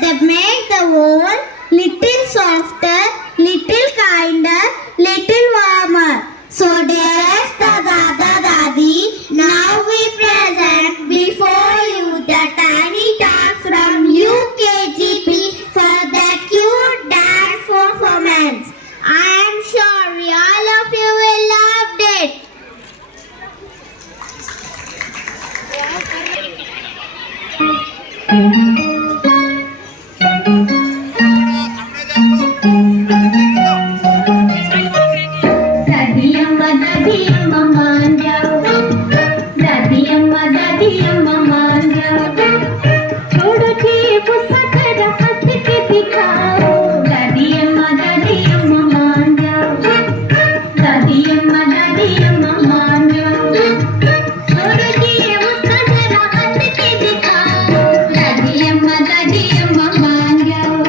that make the world little softer, little kinder, little warmer. So dearest Dada Dadi, now we present before you the tiny task from UKGP for the cute dance performance. I am sure all of you will love it. Daddy amma maan jao, छोड़ो जी गुस्सा जरा हंस के दिखाओ। दादी अम्मा मान जाओ, दादी अम्मा मान जाओ, छोड़ो जी गुस्सा जरा हंस के दिखाओ। दादी अम्मा मान जाओ।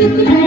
रे